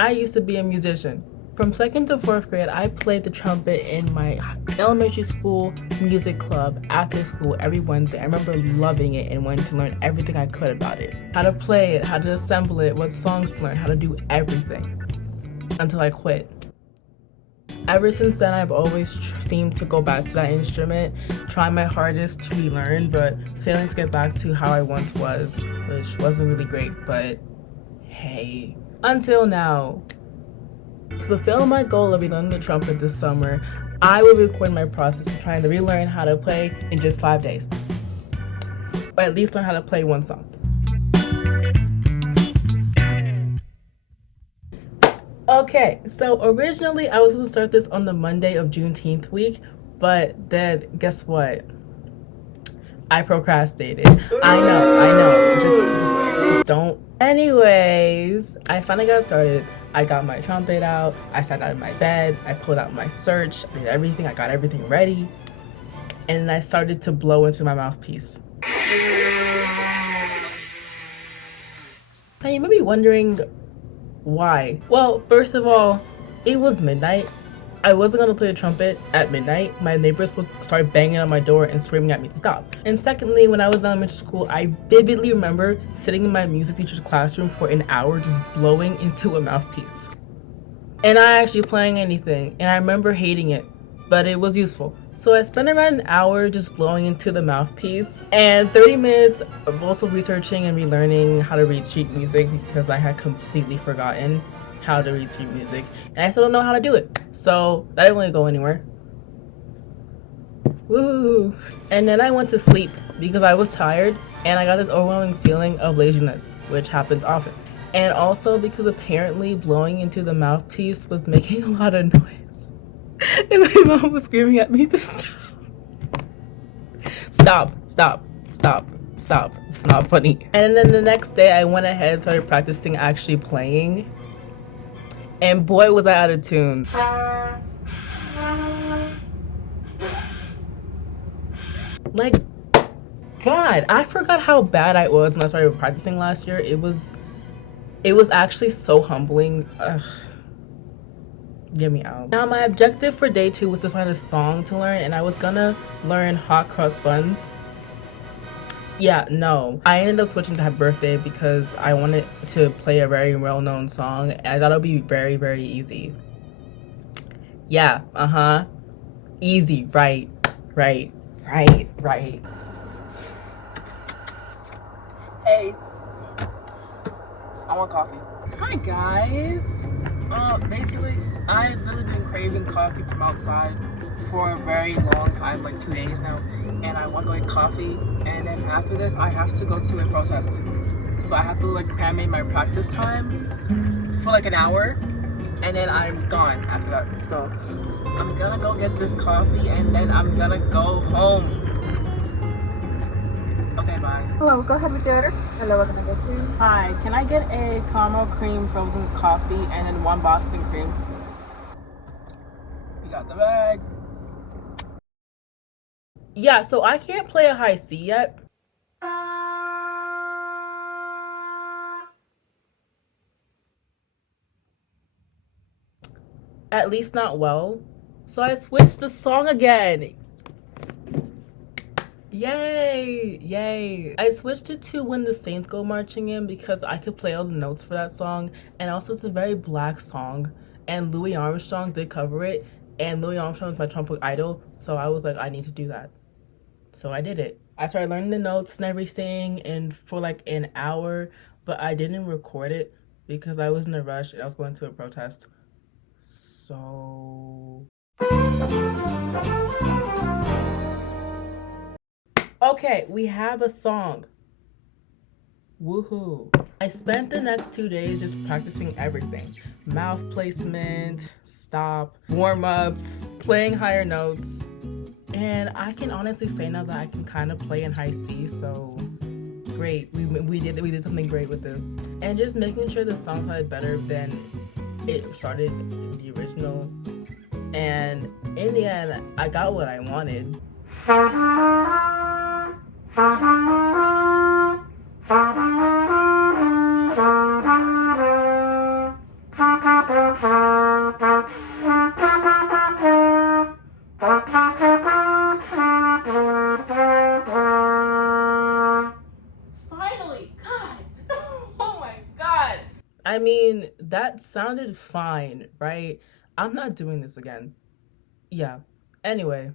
I used to be a musician. From 2nd to 4th grade, I played the trumpet in my elementary school music club after school every Wednesday. I remember loving it and wanting to learn everything I could about it. How to play it, how to assemble it, what songs to learn, how to do everything. Until I quit. Ever since then, I've always seemed to go back to that instrument, trying my hardest to relearn, but failing to get back to how I once was, which wasn't really great, but hey. Until now. To fulfill my goal of relearning the trumpet this summer, I will record my process of trying to relearn how to play in just 5 days. Or at least learn how to play one song. Okay, so originally I was gonna start this on the Monday of Juneteenth week, but then guess what? I procrastinated. I know. Just don't. Anyways, I finally got started. I got my trumpet out. I sat out of my bed. I pulled out my search. I did everything. I got everything ready, and I started to blow into my mouthpiece. Now you may be wondering why. Well, first of all, it was midnight. I wasn't gonna play the trumpet at midnight. My neighbors would start banging on my door and screaming at me to stop. And secondly, when I was in elementary school, I vividly remember sitting in my music teacher's classroom for an hour just blowing into a mouthpiece. And not actually playing anything, and I remember hating it, but it was useful. So I spent around an hour just blowing into the mouthpiece and 30 minutes of also researching and relearning how to read sheet music because I had completely forgotten how to read sheet music, and I still don't know how to do it, so that didn't really go anywhere. Woo! And then I went to sleep because I was tired and I got this overwhelming feeling of laziness, which happens often, and also because apparently blowing into the mouthpiece was making a lot of noise and my mom was screaming at me to stop. Stop. It's not funny. And then the next day I went ahead and started practicing actually playing. And boy, was I out of tune. Like, God, I forgot how bad I was when I started practicing last year. It was actually so humbling. Ugh. Get me out. Now, my objective for day 2 was to find a song to learn, and I was gonna learn Hot Cross Buns. Yeah, no. I ended up switching to Happy Birthday because I wanted to play a very well-known song, and I thought it would be very, very easy. Yeah, easy, right. Hey, I want coffee. Hi guys. Basically, I've literally been craving coffee from outside for a very long time, like 2 days now, and I want to go get coffee, and then after this I have to go to a protest, so I have to like cram in my practice time for like an hour, and then I'm gone after that. So I'm gonna go get this coffee and then I'm gonna go home. Okay, bye. Hello, go ahead with the order. Hello, what can I get you? Hi, can I get a caramel cream frozen coffee and then 1 Boston cream? You got the bag. Yeah, so I can't play a high C yet. At least not well. So I switched the song again. Yay! I switched it to When the Saints Go Marching In because I could play all the notes for that song, and also it's a very black song, and Louis Armstrong did cover it, and Louis Armstrong is my trumpet idol, so I was like, I need to do that. So I did it. I started learning the notes and everything, and for like an hour, but I didn't record it because I was in a rush and I was going to a protest. So... Okay, we have a song. Woohoo. I spent the next 2 days just practicing everything. Mouth placement, stop, warm-ups, playing higher notes. And I can honestly say now that I can kind of play in high C, so great. We did something great with this. And just making sure the song sounded better than it started in the original. And in the end, I got what I wanted. I mean, that sounded fine, right? I'm not doing this again. Yeah. Anyway.